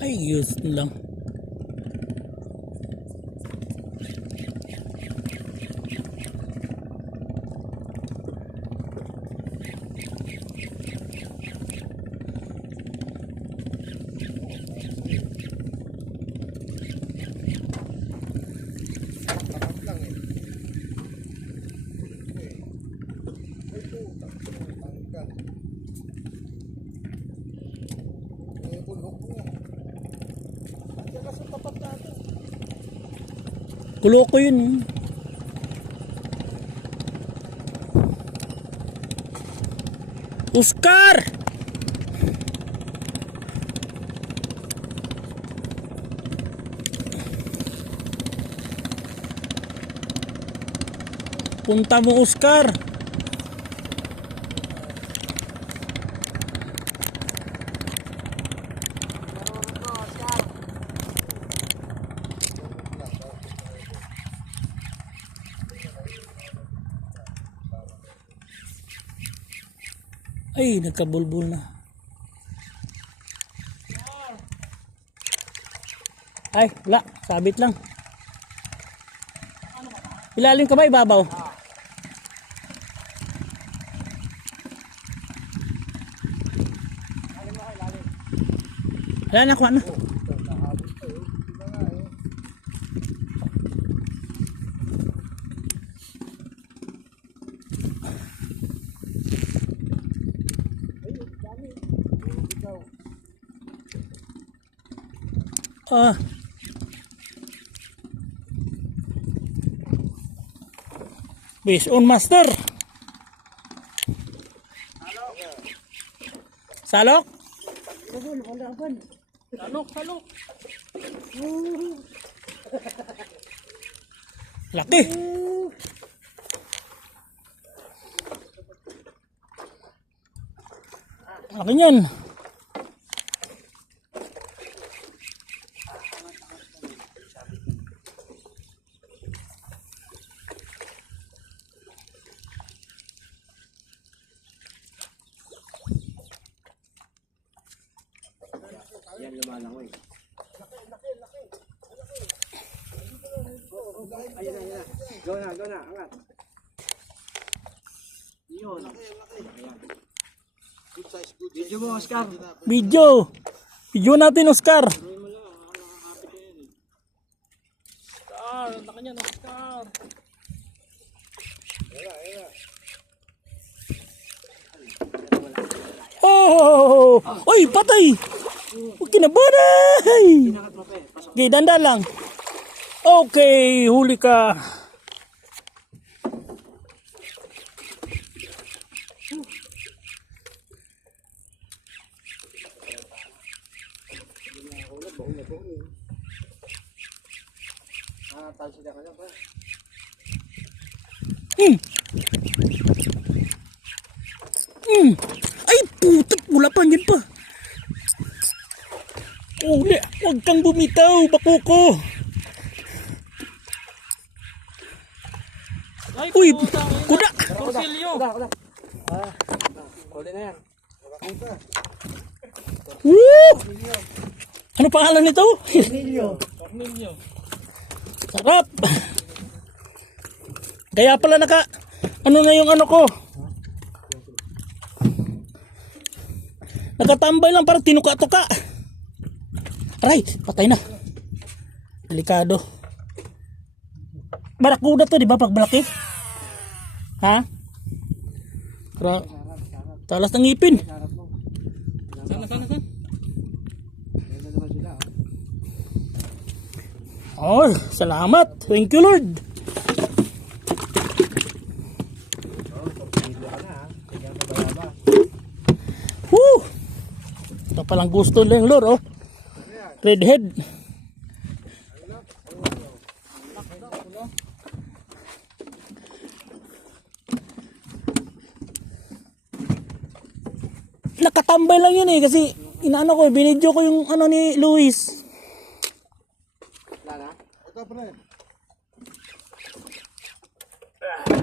Ay, yun lang. Kulo ko yun. eh. Oscar! Punta mo, Oscar. Ay, nagkabulbul na. Ay, wala. Sabit lang. Ilalim ka ba? Ibabaw? Wala na, kuha na. Ah. Base on master. Salok? Salok, salok. Laki. Laki niyan. Go na, go na, angat. Yun. Good size, good size. Video mo, Oscar. Video. Video natin, Oscar. Oscar, laki niyan, Oscar. Oh! Oy, patay! Huwag kinabanay! Okay, danda lang. Okay, huli ka. Hmm. Hmm. Ay, putak, wala pa, pa. Uli, huwag kang bumitaw, bakuko. Uy, kuda. Kuda, kuda. Ah, huli na yan. Woo! Ano pangalan nito? Emilio. Sarap. Kaya pala naka, ano na yung ano ko? Nakatambay lang parang tinuka-tuka. Aray, patay na. Delikado. Barakuda to, di ba, pag malaki? Ha? Ra Talas ng ngipin. Sana, sana, sana. Oh, salamat. Thank you, Lord. Woo! Ito palang gusto ng Lord, oh. Redhead. Nakatambay lang yun eh kasi inaano ko, eh, binidyo ko yung ano ni Luis. Lala? Ito pre. Ah.